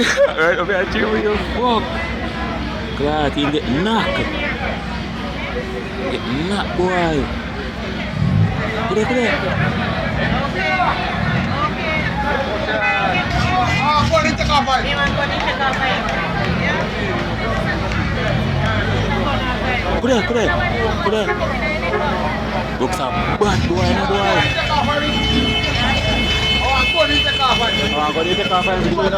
Right over here, chill with you. Fuck. Glad he get knocked. Get knocked, boy. Put it. Put it. Looks up. Bad boy, no boy. I'm going to take off and do it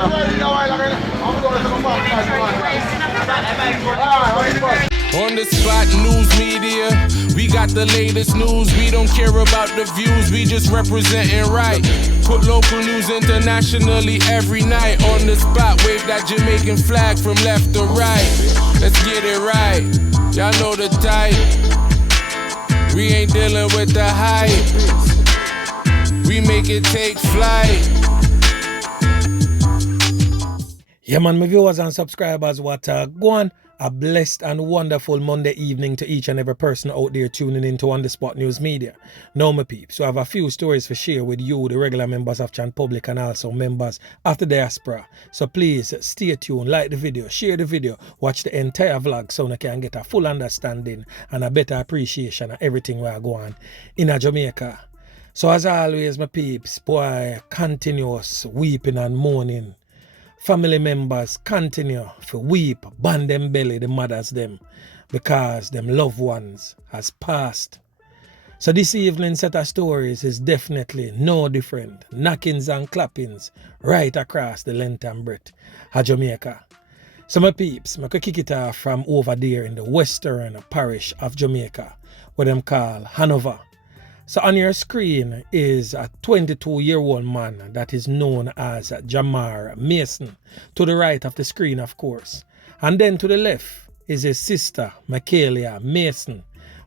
On the spot news media, we got the latest news. We don't care about the views, we just representing right. Put local news internationally every night. On the spot, wave that Jamaican flag from left to right. Let's get it right, y'all know the type. We ain't dealing with the hype. We make it take flight. Yeah, man, my viewers and subscribers, what go on. A blessed and wonderful Monday evening to each and every person out there tuning in to On The Spot News Media. Now, my peeps, so I have a few stories to share with you, the regular members of Chan Public and also members of the diaspora. So please stay tuned, like the video, share the video, watch the entire vlog so you can get a full understanding and a better appreciation of everything we are going in Jamaica. So as always, my peeps, boy, continuous weeping and mourning. Family members continue to weep, band them belly, the mothers them, because them loved ones has passed. So this evening's set of stories is definitely no different. Knockings and clappings right across the length and breadth of Jamaica. So my peeps, I could kick it off from over there in the western parish of Jamaica, what them call Hanover. So on your screen is a 22-year-old man that is known as Jair Mason, to the right of the screen, of course. And then to the left is his sister, Michaela Mason,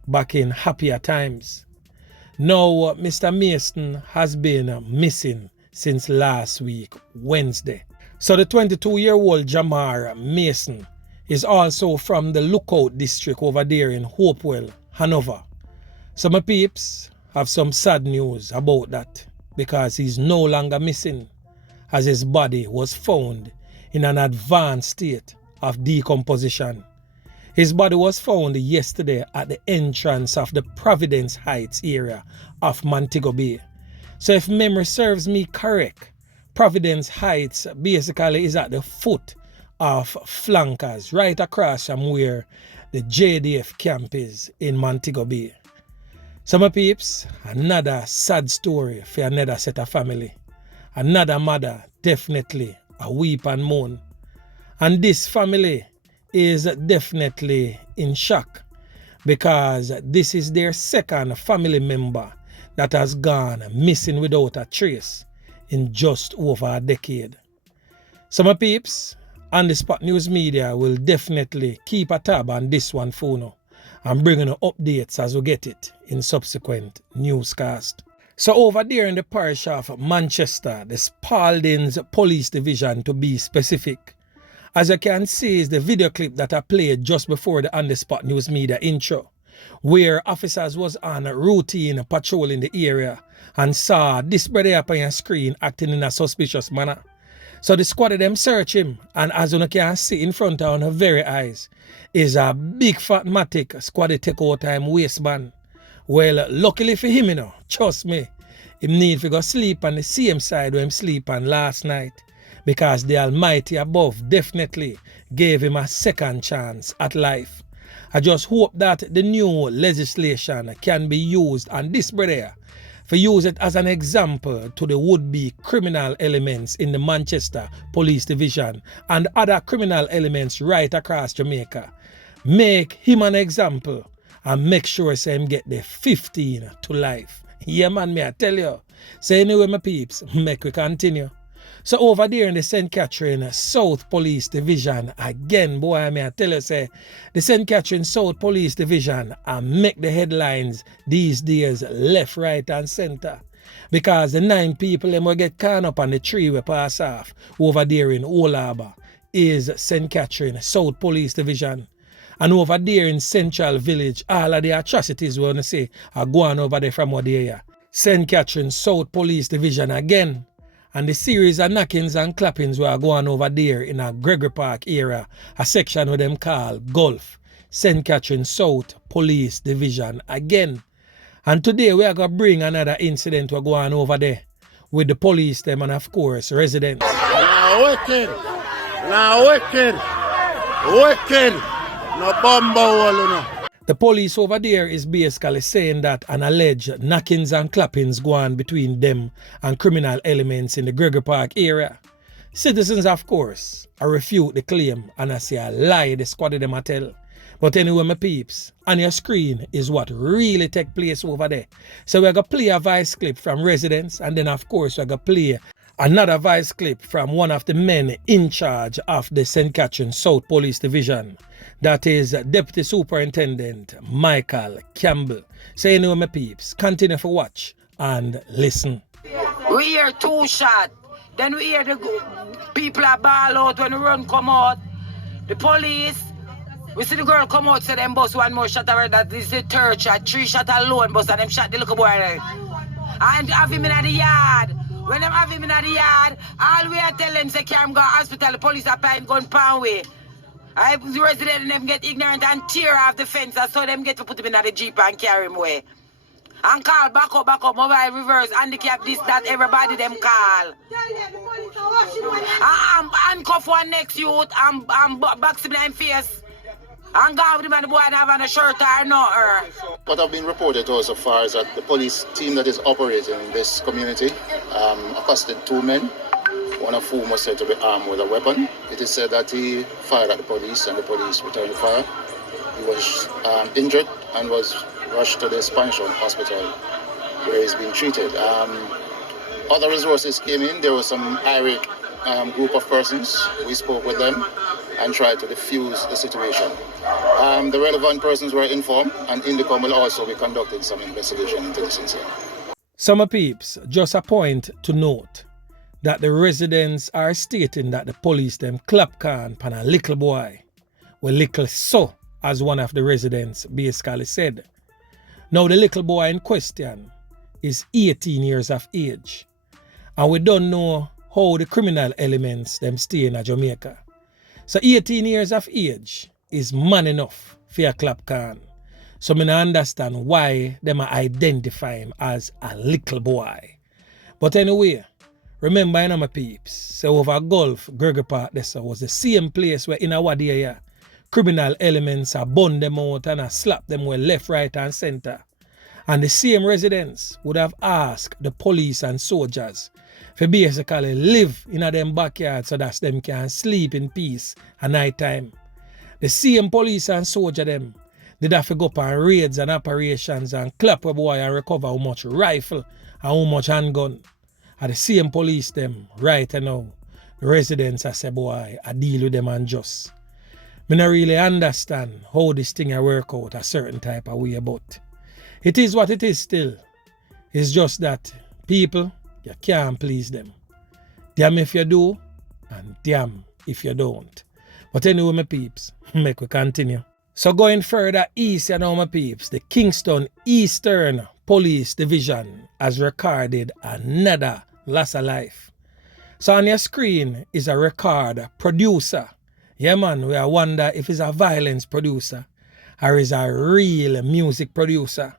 back in happier times. Now, Mr. Mason has been missing since last week, Wednesday. So the 22-year-old Jair Mason is also from the Lookout district over there in Hopewell, Hanover. So my peeps, have some sad news about that, because he's no longer missing, as his body was found in an advanced state of decomposition. His body was found yesterday at the entrance of the Providence Heights area of Montego Bay. So if memory serves me correct, Providence Heights basically is at the foot of Flankers, right across from where the JDF camp is in Montego Bay. So my peeps, another sad story for another set of family. Another mother definitely a weep and moan. And this family is definitely in shock, because this is their second family member that has gone missing without a trace in just over a decade. So my peeps, On The Spot News Media will definitely keep a tab on this one for now, and bringing you updates as we get it in subsequent newscast. So over there in the parish of Manchester, the Spaldings Police Division to be specific, as you can see is the video clip that I played just before the On The Spot News Media intro, where officers was on routine patrol in the area and saw this brother up on your screen acting in a suspicious manner. So the squad of them search him, and as you can see in front of our very eyes is a big fat matic Squady take out time waistband. Well, luckily for him, trust me, he need to go sleep on the same side where him sleep on last night, because the Almighty above definitely gave him a second chance at life. I just hope that the new legislation can be used on this brother, for use it as an example to the would-be criminal elements in the Manchester Police Division and other criminal elements right across Jamaica. Make him an example and make sure say him get the 15 to life. Yeah man, me I tell you. So anyway my peeps, make we continue. So over there in the St. Catherine South Police Division, again, boy, I tell you, say, the St. Catherine South Police Division make the headlines these days left, right, and center. Because the 9 people them will get caught up on the tree we pass off over there in Old Harbour is St. Catherine South Police Division. And over there in Central Village, all of the atrocities we want to say are going over there from what they are. St. Catherine South Police Division again. And the series of knockings and clappings were going over there in a Gregory Park area, a section where them call Gulf, St. Catherine South Police Division again. And today we are going to bring another incident we're going over there with the police them and of course residents. Wicked. No bumbo. The police over there is basically saying that an alleged knockings and clappings go on between them and criminal elements in the Gregory Park area. Citizens, of course, refute the claim and I say a lie the squad of them a tell. But anyway, my peeps, on your screen is what really take place over there. So we're going to play a voice clip from residents and then of course we're going to play another voice clip from one of the men in charge of the St. Catherine South Police Division. That is Deputy Superintendent Michael Campbell. So anyway, my peeps, continue to watch and listen. We hear 2 shots. Then we hear the people are ball out when the run come out. The police, we see the girl come out, say them bust 1 more shot already. That is the 3rd shot, 3 shot alone bust and them shot the little boy. And have him in the yard. When them have him in the yard, all we are telling them say carry him go to hospital, the police are paying gun pound way. The resident and them get ignorant and tear off the fence, so them get to put him in the jeep and carry him away. And call back up, mobile reverse, handicap, this, that, everybody them call. And handcuff one next youth and box him in the face. And go with him and the boy and have a shirt or not. What have been reported also far is that the police team that is operating in this community accosted 2 men, one of whom was said to be armed with a weapon. It is said that he fired at the police and the police returned the fire. He was injured and was rushed to the Spanish hospital where he's being treated. Other resources came in. There was some irate group of persons. We spoke with them and tried to defuse the situation. The relevant persons were informed and Indicom will also be conducting some investigation into this incident. Some peeps, just a point to note that the residents are stating that the police them clap can pan a little boy. Well, little so, as one of the residents basically said. Now the little boy in question is 18 years of age. And we don't know how the criminal elements them stay in Jamaica. So 18 years of age is man enough for a clap can. So I don't understand why them identify him as a little boy. But anyway, remember, you know, my peeps, so over Gulf, Gregory Park, this was the same place where in our day, criminal elements are burn them out and slap them well left, right, and center. And the same residents would have asked the police and soldiers for basically live in them backyard so that them can sleep in peace at night time. The same police and soldier them did have to go up on raids and operations and ClapWeh boy and recover how much rifle and how much handgun. And the same police them right now, the residents I say boy, I deal with them and just. I don't really understand how this thing I work out a certain type of way, but it is what it is still. It's just that people, you can't please them. Damn if you do, and damn if you don't. But anyway, my peeps, make we continue. So going further east, you know, my peeps, the Kingston Eastern Police Division has recorded another loss of life. So on your screen is a record producer. Yeah, man, we wonder if it's a violence producer or is a real music producer.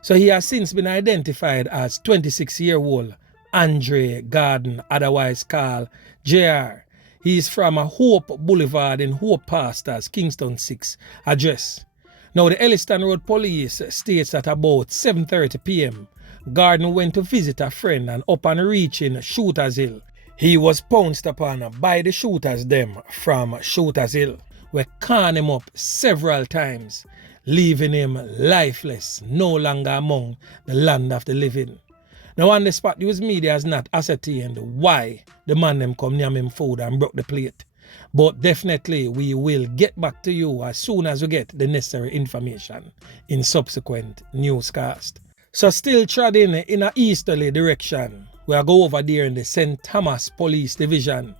So he has since been identified as 26-year-old Andre Garden, otherwise called Jair. He is from a Hope Boulevard in Hope Pastors, Kingston 6 address. Now the Elliston Road Police states that about 7:30 p.m. Garden went to visit a friend and upon reaching Shooters Hill, he was pounced upon by the shooters them from Shooters Hill, where can him up several times, leaving him lifeless, no longer among the land of the living. Now on the spot, news media has not ascertained why the man them come near him food and broke the plate. But definitely we will get back to you as soon as we get the necessary information in subsequent newscast. So still treading in a easterly direction, we are go over there in the St. Thomas Police Division,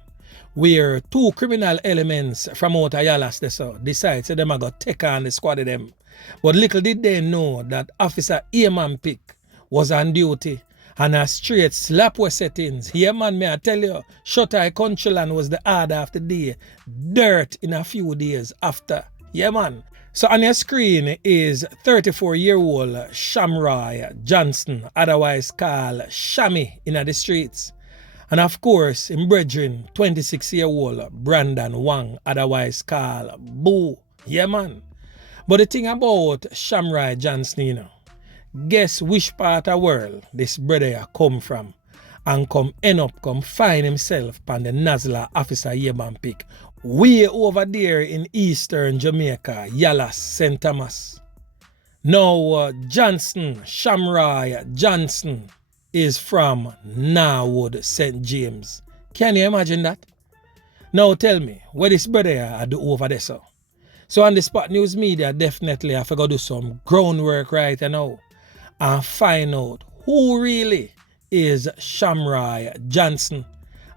where 2 criminal elements from out Ayalas decide so them are going to take on the squad of them. But little did they know that Officer Eamon Pick was on duty And a straight ClapWeh settings. Yeah, man, me I tell you, Shootout Countryland was the order of the day. Dirt in a few days after. Yeah, man. So on your screen is 34-year-old Shamroy Johnson, otherwise called Shammy in the streets. And of course, in brethren, 26-year-old Brandon Wang, otherwise called Boo. Yeah, man. But the thing about Shamroy Johnson, you know, guess which part of the world this brother come from and come find himself on the Nazla officer Yeban pick way over there in eastern Jamaica, Yallas, St. Thomas. Now, Johnson, Shamroy Johnson, is from Norwood, St. James. Can you imagine that? Now tell me, what this brother I do over there, so? So on the Spot News Media, definitely I forgot to do some groundwork right now and find out who really is Shamroy Johnson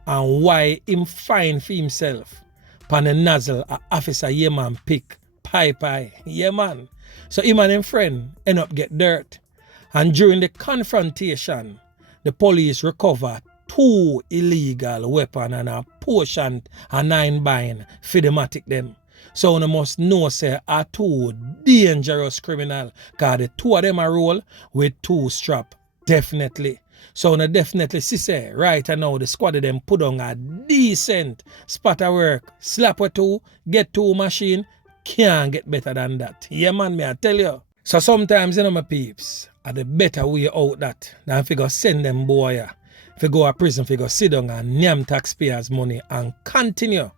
and why him find for himself pan the nozzle a officer Yeman pick pie. Yeah, man. So him and him friend end up get dirt. And during the confrontation, the police recover 2 illegal weapons and a portion a 9 for the matic them. So you must know say are 2 dangerous criminal because the 2 of them are roll with 2 strap. Definitely. So you definitely see say right now the squad of them put on a decent spot of work. ClapWeh 2, get 2 machine, can't get better than that. Yeah, man, me I tell you. So sometimes, you know, my peeps, are the better way out that than if you go send them boy, if you go to prison, if you go sit down and name taxpayers' money and continue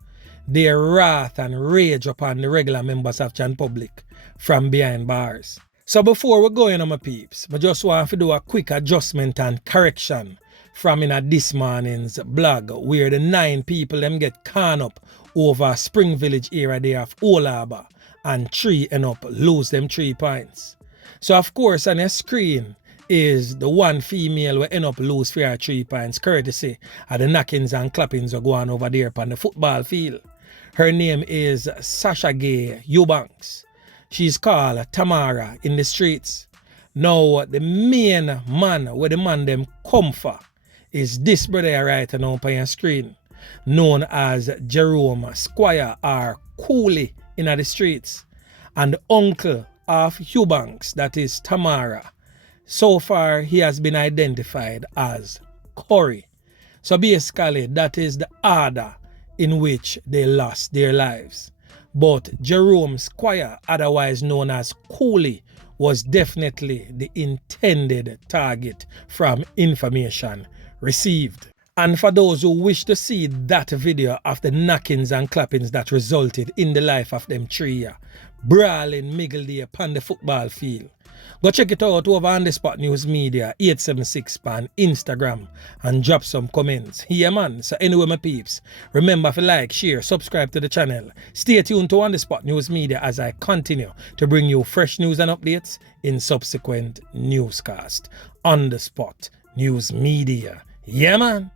their wrath and rage upon the regular members of Chan Public from behind bars. So before we go in, my peeps, I just want to do a quick adjustment and correction from in this morning's blog where the 9 people them get caught up over Spring Village area there of Old Harbour and 3 end up lose them 3 points. So of course on your screen is the 1 female will end up lose for her 3 points courtesy of the knockings and clappings are going over there on the football field. Her name is Sasha Gay Eubanks. She's called Tamara in the streets. Now the main man where the man them come for is this brother right now on your screen, known as Jerome Squire or Cooley in the streets, and the uncle of Eubanks, that is Tamara. So far he has been identified as Corey. So basically that is the order in which they lost their lives. But Jerome Squire, otherwise known as Cooley, was definitely the intended target from information received. And for those who wish to see that video of the knockings and clappings that resulted in the life of them 3 brawling miggle there upon the football field, go check it out over on the Spot News Media 876 on Instagram and drop some comments. Yeah, man. So anyway, my peeps, remember to like, share, subscribe to the channel. Stay tuned to On The Spot News Media as I continue to bring you fresh news and updates in subsequent newscast. On The Spot News Media. Yeah, man.